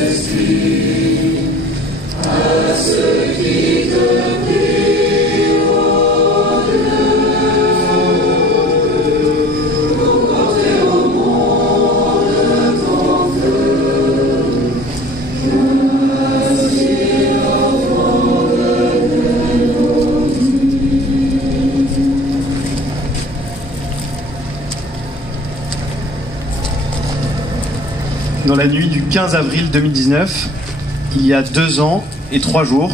l'Esprit à ceux qui te prient, ô Dieu, pour porter au monde ton feu. Voici l'enfant de nos vies. Dans la nuit du 15 avril 2019, il y a 2 ans et 3 jours,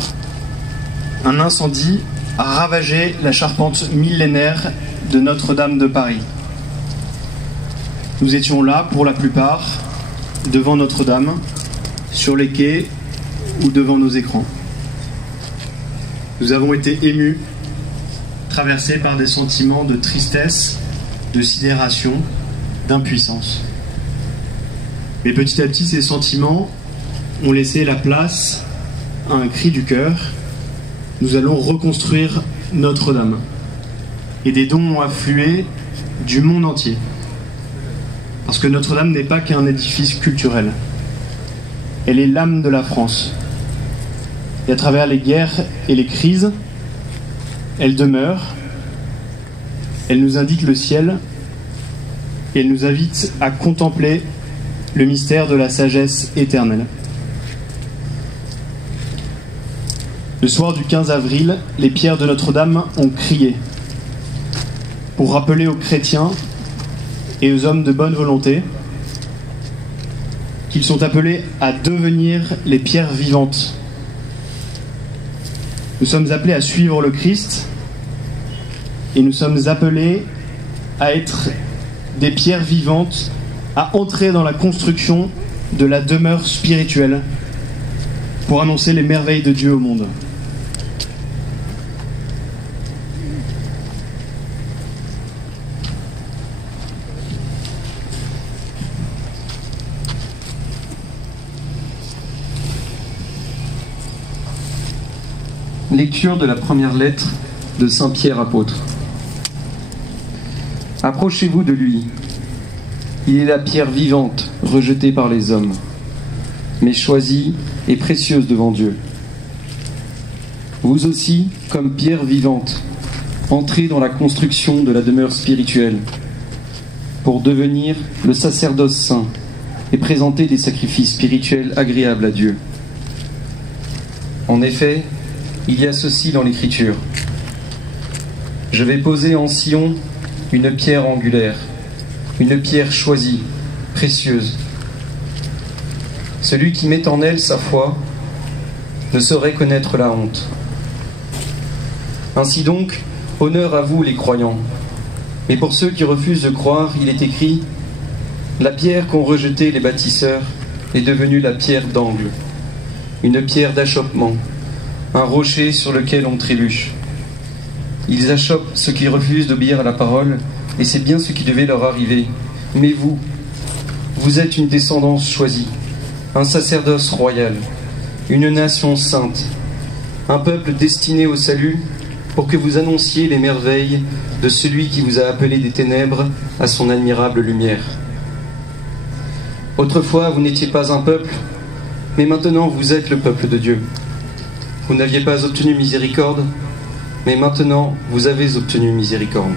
un incendie a ravagé la charpente millénaire de Notre-Dame de Paris. Nous étions là, pour la plupart, devant Notre-Dame, sur les quais ou devant nos écrans. Nous avons été émus, traversés par des sentiments de tristesse, de sidération, d'impuissance. Mais petit à petit, ces sentiments ont laissé la place à un cri du cœur: nous allons reconstruire Notre-Dame. Et des dons ont afflué du monde entier. Parce que Notre-Dame n'est pas qu'un édifice culturel. Elle est l'âme de la France. Et à travers les guerres et les crises, elle demeure, elle nous indique le ciel, et elle nous invite à contempler le mystère de la sagesse éternelle. Le soir du 15 avril, les pierres de Notre-Dame ont crié pour rappeler aux chrétiens et aux hommes de bonne volonté qu'ils sont appelés à devenir les pierres vivantes. Nous sommes appelés à suivre le Christ et nous sommes appelés à être des pierres vivantes, à entrer dans la construction de la demeure spirituelle pour annoncer les merveilles de Dieu au monde. Lecture de la première lettre de Saint Pierre apôtre. Approchez-vous de lui. Il est la pierre vivante rejetée par les hommes, mais choisie et précieuse devant Dieu. Vous aussi, comme pierre vivante, entrez dans la construction de la demeure spirituelle pour devenir le sacerdoce saint et présenter des sacrifices spirituels agréables à Dieu. En effet, il y a ceci dans l'Écriture. Je vais poser en Sion une pierre angulaire, une pierre choisie, précieuse. Celui qui met en elle sa foi ne saurait connaître la honte. Ainsi donc, honneur à vous les croyants. Mais pour ceux qui refusent de croire, il est écrit « La pierre qu'ont rejetée les bâtisseurs est devenue la pierre d'angle, une pierre d'achoppement, un rocher sur lequel on trébuche. Ils achoppent ceux qui refusent d'obéir à la parole, et c'est bien ce qui devait leur arriver. Mais vous, vous êtes une descendance choisie, un sacerdoce royal, une nation sainte, un peuple destiné au salut, pour que vous annonciez les merveilles de celui qui vous a appelé des ténèbres à son admirable lumière. Autrefois, vous n'étiez pas un peuple, mais maintenant vous êtes le peuple de Dieu. Vous n'aviez pas obtenu miséricorde, mais maintenant vous avez obtenu miséricorde.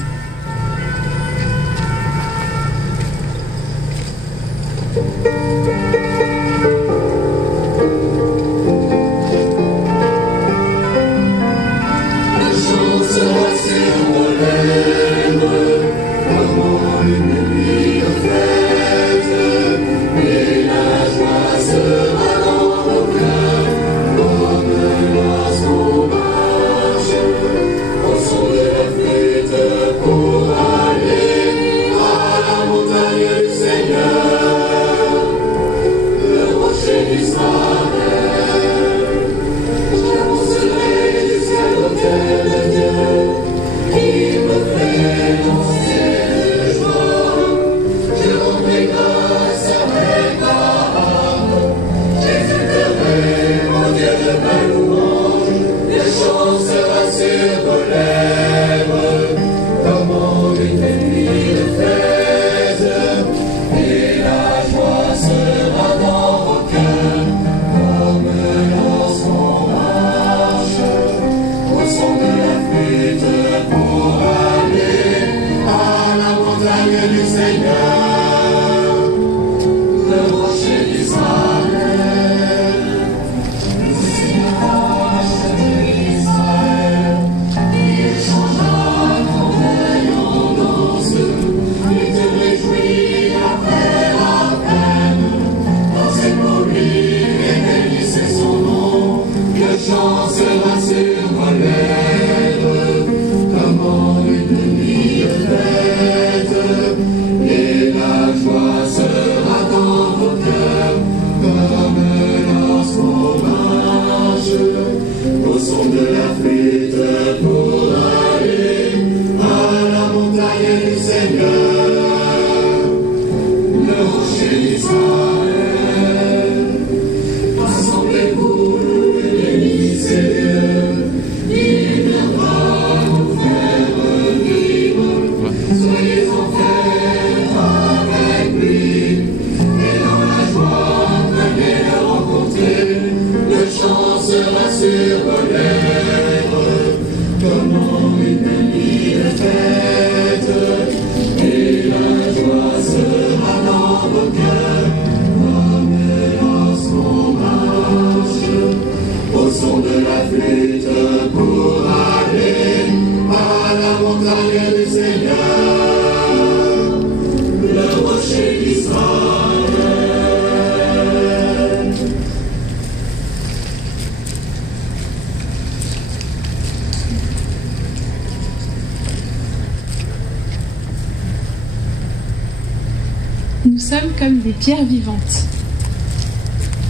Nous sommes comme des pierres vivantes.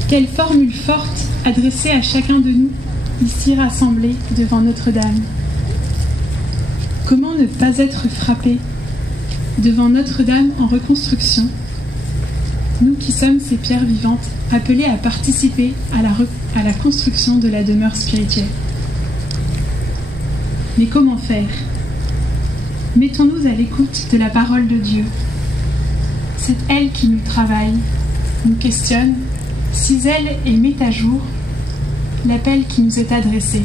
Quelle formule forte adressée à chacun de nous, ici rassemblés devant Notre-Dame. Comment ne pas être frappé devant Notre-Dame en reconstruction, nous qui sommes ces pierres vivantes, appelées à participer à la construction de la demeure spirituelle. Mais comment faire? Mettons-nous à l'écoute de la parole de Dieu. C'est elle qui nous travaille, nous questionne, cisèle et met à jour l'appel qui nous est adressé.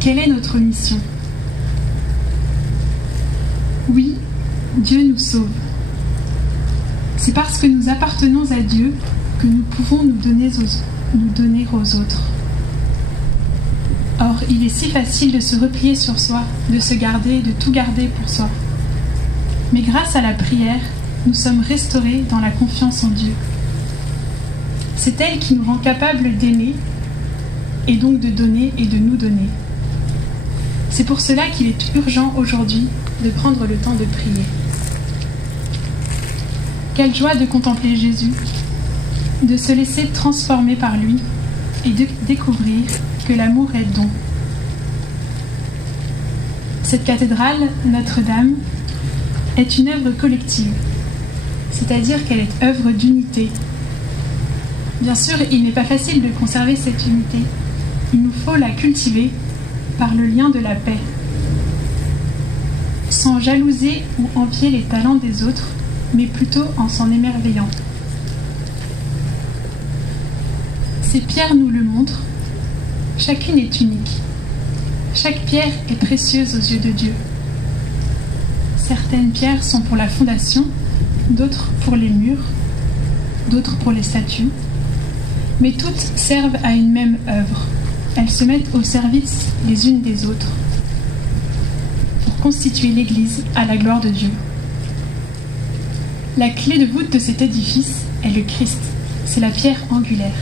Quelle est notre mission? Oui, Dieu nous sauve. C'est parce que nous appartenons à Dieu que nous pouvons nous donner aux autres. Or, il est si facile de se replier sur soi, de se garder, de tout garder pour soi. Mais grâce à la prière, nous sommes restaurés dans la confiance en Dieu. C'est elle qui nous rend capables d'aimer, et donc de donner et de nous donner. C'est pour cela qu'il est urgent aujourd'hui de prendre le temps de prier. Quelle joie de contempler Jésus, de se laisser transformer par lui et de découvrir que l'amour est don. Cette cathédrale, Notre-Dame, est une œuvre collective, c'est-à-dire qu'elle est œuvre d'unité. Bien sûr, il n'est pas facile de conserver cette unité. Il nous faut la cultiver par le lien de la paix, sans jalouser ou envier les talents des autres, mais plutôt en s'en émerveillant. Ces pierres nous le montrent. Chacune est unique. Chaque pierre est précieuse aux yeux de Dieu. Certaines pierres sont pour la fondation, d'autres pour les murs, d'autres pour les statues, mais toutes servent à une même œuvre. Elles se mettent au service les unes des autres pour constituer l'Église à la gloire de Dieu. La clé de voûte de cet édifice est le Christ, c'est la pierre angulaire.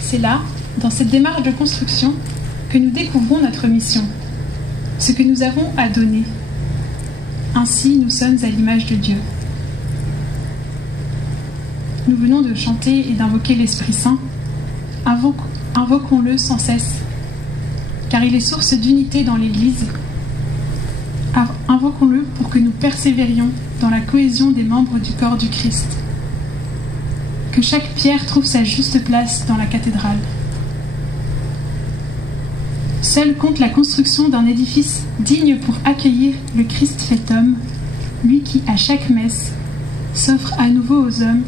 C'est là, dans cette démarche de construction, que nous découvrons notre mission, ce que nous avons à donner. Ainsi, nous sommes à l'image de Dieu. Nous venons de chanter et d'invoquer l'Esprit Saint. Invoquons-le sans cesse, car il est source d'unité dans l'Église. Invoquons-le pour que nous persévérions dans la cohésion des membres du corps du Christ. Que chaque pierre trouve sa juste place dans la cathédrale. Seul compte la construction d'un édifice digne pour accueillir le Christ fait homme, lui qui, à chaque messe, s'offre à nouveau aux hommes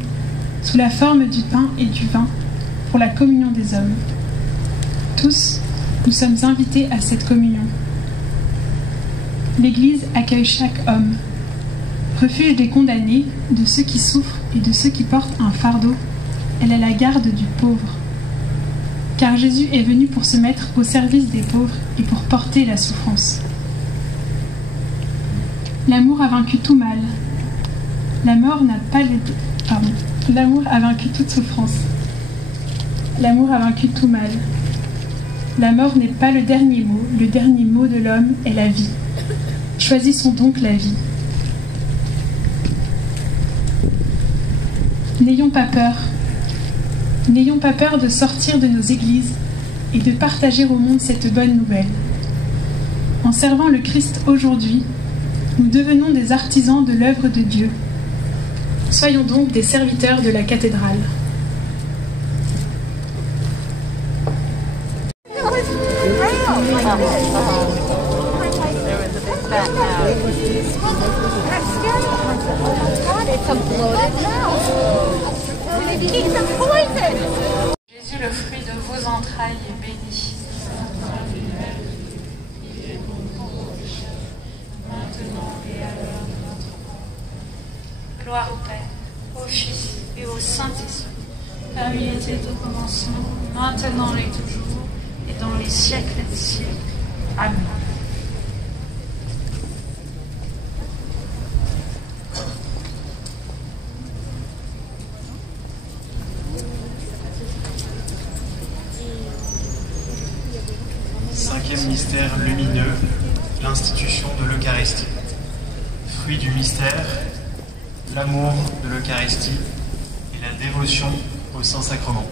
sous la forme du pain et du vin pour la communion des hommes. Tous, nous sommes invités à cette communion. L'Église accueille chaque homme, refuge des condamnés, de ceux qui souffrent et de ceux qui portent un fardeau. Elle est la garde du pauvre. Car Jésus est venu pour se mettre au service des pauvres et pour porter la souffrance. L'amour a vaincu tout mal. La mort n'a pas les... Pardon. L'amour a vaincu toute souffrance. L'amour a vaincu tout mal. La mort n'est pas le dernier mot. Le dernier mot de l'homme est la vie. Choisissons donc la vie. N'ayons pas peur. N'ayons pas peur de sortir de nos églises et de partager au monde cette bonne nouvelle. En servant le Christ aujourd'hui, nous devenons des artisans de l'œuvre de Dieu. Soyons donc des serviteurs de la cathédrale. Jésus, le fruit de vos entrailles, est béni. Maintenant et à l'heure de notre mort. Gloire au Père, au Fils et au Saint-Esprit, comme il était au commencement, maintenant et toujours, et dans les siècles des siècles. Amen. Cinquième mystère lumineux, l'institution de l'Eucharistie. Fruit du mystère, l'amour de l'Eucharistie et la dévotion au Saint-Sacrement.